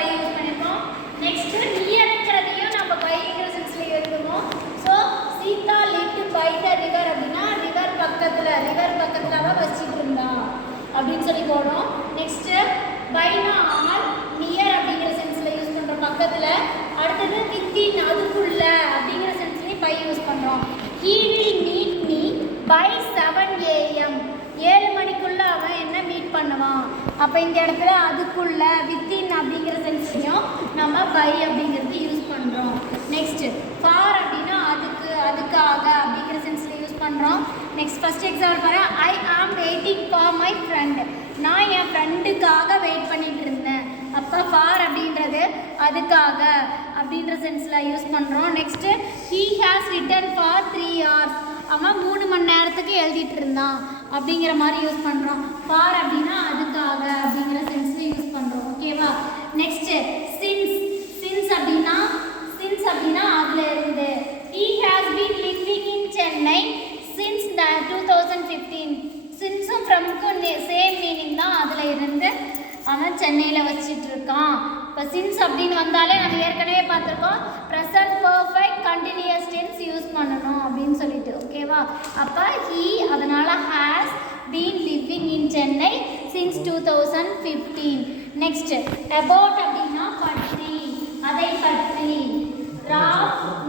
By use பண்ணிருக்கோம். Next நியர்ங்கிறதையும் நம்ம பைங்கிற சென்ஸ்ல எழுதுவோம். So Sita lived by the river அப்படின்னா ரிவர் பக்கத்துல அவ வச்சிட்டு இருந்தா அப்படின்னு சொல்லி போடும். நெக்ஸ்ட் பைனா ஆல் நியர் அப்படிங்கிற சென்ஸ்ல யூஸ் பண்றோம் பக்கத்துல. அடுத்தது வித்தின் அதுக்குள்ள அப்படிங்கிற சென்ஸ்லயும் பை யூஸ் பண்றோம். He will meet me by 7 AM 7 மணிக்குள்ள அவன் என்ன மீட் பண்ணுவான். அப்போ இந்த இடத்துல அதுக்குள்ள வித்தின் அப்படிங்கிற சென்ஸ்லையும் நம்ம பை அப்படிங்கிறது யூஸ் பண்ணுறோம். நெக்ஸ்ட் ஃபார் அப்படின்னா அதுக்காக அப்படிங்கிற சென்ஸ்ல யூஸ் பண்ணுறோம். நெக்ஸ்ட் ஃபர்ஸ்ட் எக்ஸாம்பிள் பாரு. ஐ ஆம் வெயிட்டிங் ஃபார் மை ஃப்ரெண்ட். நான் என் ஃப்ரெண்டுக்காக வெயிட் பண்ணிட்டு இருந்தேன். அப்போ ஃபார் அப்படின்றது அதுக்காக அப்படின்ற சென்ஸில் யூஸ் பண்ணுறோம். Next he has return for 3 hours. அவன் 3 மணி நேரத்துக்கு எழுதிட்டு இருந்தான் அப்படிங்கிற மாதிரி யூஸ் பண்ணுறோம். ஃபார் அப்படின்னா அதுக்காக அப்படிங்கிற சென்ஸில் யூஸ் பண்ணுறோம். ஓகேவா? நெக்ஸ்ட்டு சின்ஸ் அப்படின்னா அதில் இருந்து. He has been living in Chennai since 2015. சின்ஸும் ஃப்ரம்க்கும் சேம் மீனிங் தான். அதில் இருந்து அவன் சென்னையில் வச்சிட்டு இருக்கான். இப்போ சின்ஸ் அப்படின்னு வந்தாலே நம்ம ஏற்கனவே பார்த்துருக்கோம் present perfect continuous tense use பண்ணணும் அப்படின்னு சொல்லிட்டு. ஓகேவா? அப்போ ஹீ அதனால் has been living in Chennai since 2015. Next about அப்படின்னா பற்றி, அதை பற்றி.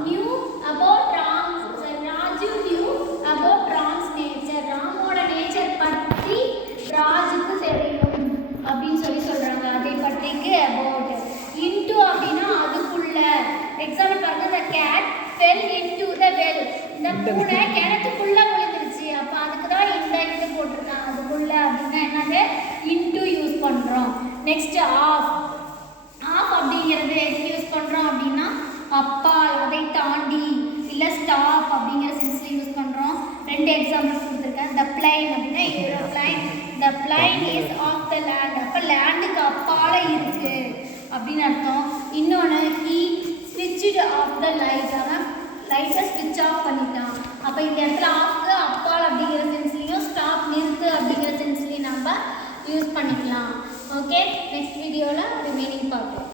Knew about Raju knew about Ram's nature. ராமோட நேச்சர் பற்றி ராஜுக்கு தெரியும் அப்படின்னு சொல்லி சொல்றாங்க. அதை பற்றிக்கு அபவுட். இன்டு அப்படின்னா அதுக்குள்ள. எக்ஸாம்பிள் பாருங்க. the cat fell into the well. இந்த பூனை கிணத்துக்குள்ள விழுந்துருச்சு. அப்ப அதுக்கு தான் இந்த இது போட்டிருக்காங்க. அதுக்குள்ள அப்படின்னா என்னது இன்டு யூஸ் பண்றோம். நெக்ஸ்ட் ஆஃப் அப்படிங்கிறது எதுக்கு யூஸ் பண்றோம் அப்படின்னா அப்பால், அதை தாண்டி, இல்ல ஸ்டாப் அப்படிங்கிற சென்ஸ்ல யூஸ் பண்றோம். 2 எக்ஸாம்பிள்ஸ் கொடுத்துருக்கேன். the plane அப்படின்னா aeroplane. the plane is off the land. அப்போ லேண்டுக்கு அப்பால இருக்கு அப்படின்னு அர்த்தம். இன்னொன்று he switched off the light. அவன் லைட்டை ஸ்விட்ச் ஆஃப் பண்ணிட்டான். அப்போ இந்த இடத்துல ஆஃப்க்கு அப்பால் அப்படிங்கிற சென்ஸ்லையும் ஸ்டாப் நிறுத்து அப்படிங்கிற சென்ஸ்லையும் நம்ம யூஸ் பண்ணிக்கலாம். ஓகே, நெக்ஸ்ட் வீடியோவில் ரிமைனிங் பார்ப்போம்.